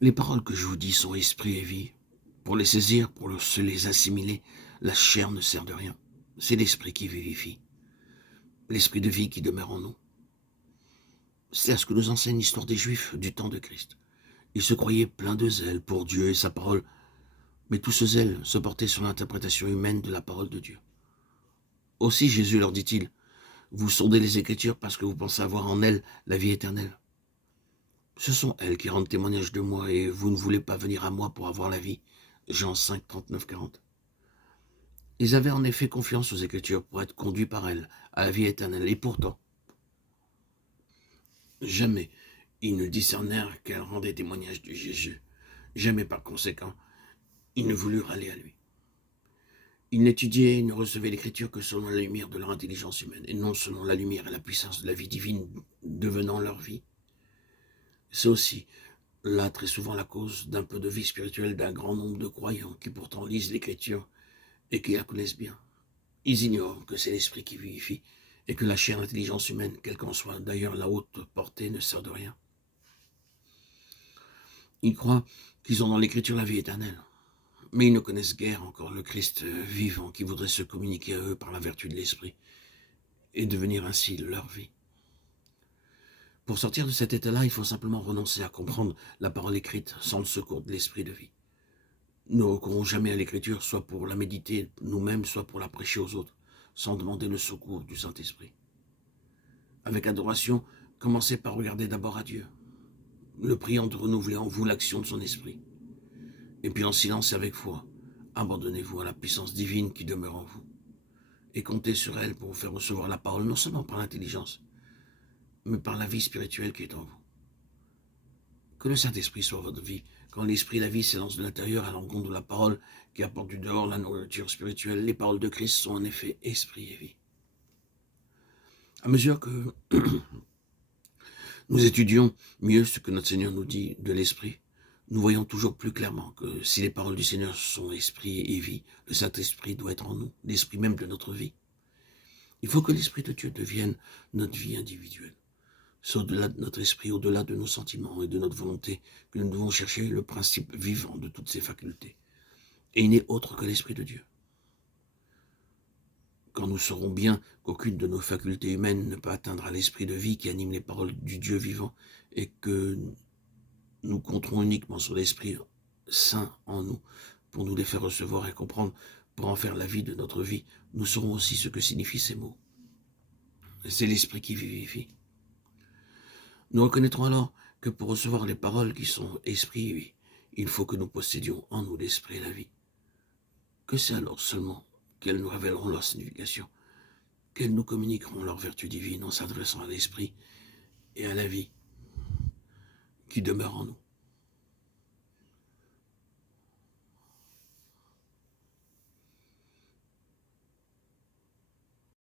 Les paroles que je vous dis sont esprit et vie. Pour les saisir, pour se les assimiler, la chair ne sert de rien. C'est l'esprit qui vivifie. L'esprit de vie qui demeure en nous. C'est à ce que nous enseigne l'histoire des Juifs du temps de Christ. Ils se croyaient pleins de zèle pour Dieu et sa parole, mais tout ce zèle se portait sur l'interprétation humaine de la parole de Dieu. Aussi Jésus leur dit-il, vous sondez les Écritures parce que vous pensez avoir en elles la vie éternelle. Ce sont elles qui rendent témoignage de moi et vous ne voulez pas venir à moi pour avoir la vie. Jean 5, 39, 40. Ils avaient en effet confiance aux Écritures pour être conduits par elles à la vie éternelle. Et pourtant, jamais ils ne discernèrent qu'elles rendaient témoignage de Jésus. Jamais par conséquent, ils ne voulurent aller à lui. Ils n'étudiaient et ne recevaient l'Écriture que selon la lumière de leur intelligence humaine, et non selon la lumière et la puissance de la vie divine devenant leur vie. C'est aussi, là, très souvent la cause d'un peu de vie spirituelle d'un grand nombre de croyants qui pourtant lisent l'Écriture et qui la connaissent bien. Ils ignorent que c'est l'Esprit qui vivifie et que la chair d'intelligence humaine, quelle qu'en soit d'ailleurs la haute portée, ne sert de rien. Ils croient qu'ils ont dans l'Écriture la vie éternelle. Mais ils ne connaissent guère encore le Christ vivant qui voudrait se communiquer à eux par la vertu de l'Esprit et devenir ainsi leur vie. Pour sortir de cet état-là, il faut simplement renoncer à comprendre la parole écrite sans le secours de l'Esprit de vie. Nous ne recourons jamais à l'Écriture, soit pour la méditer nous-mêmes, soit pour la prêcher aux autres, sans demander le secours du Saint-Esprit. Avec adoration, commencez par regarder d'abord à Dieu, le priant de renouveler en vous l'action de son Esprit. Et puis en silence et avec foi, abandonnez-vous à la puissance divine qui demeure en vous. Et comptez sur elle pour vous faire recevoir la parole, non seulement par l'intelligence, mais par la vie spirituelle qui est en vous. Que le Saint-Esprit soit votre vie. Quand l'Esprit et la vie s'élancent de l'intérieur à l'encontre de la parole qui apporte du dehors la nourriture spirituelle, les paroles de Christ sont en effet esprit et vie. À mesure que nous étudions mieux ce que notre Seigneur nous dit de l'Esprit, nous voyons toujours plus clairement que si les paroles du Seigneur sont esprit et vie, le Saint-Esprit doit être en nous, l'esprit même de notre vie. Il faut que l'Esprit de Dieu devienne notre vie individuelle. C'est au-delà de notre esprit, au-delà de nos sentiments et de notre volonté que nous devons chercher le principe vivant de toutes ces facultés. Et il n'est autre que l'Esprit de Dieu. Quand nous saurons bien qu'aucune de nos facultés humaines ne peut atteindre à l'Esprit de vie qui anime les paroles du Dieu vivant et que nous compterons uniquement sur l'Esprit Saint en nous pour nous les faire recevoir et comprendre, pour en faire la vie de notre vie, nous saurons aussi ce que signifient ces mots. C'est l'Esprit qui vivifie. Nous reconnaîtrons alors que pour recevoir les paroles qui sont esprit et vie, il faut que nous possédions en nous l'Esprit et la vie. Que c'est alors seulement qu'elles nous révéleront leur signification, qu'elles nous communiqueront leur vertu divine en s'adressant à l'Esprit et à la vie qui demeure en nous.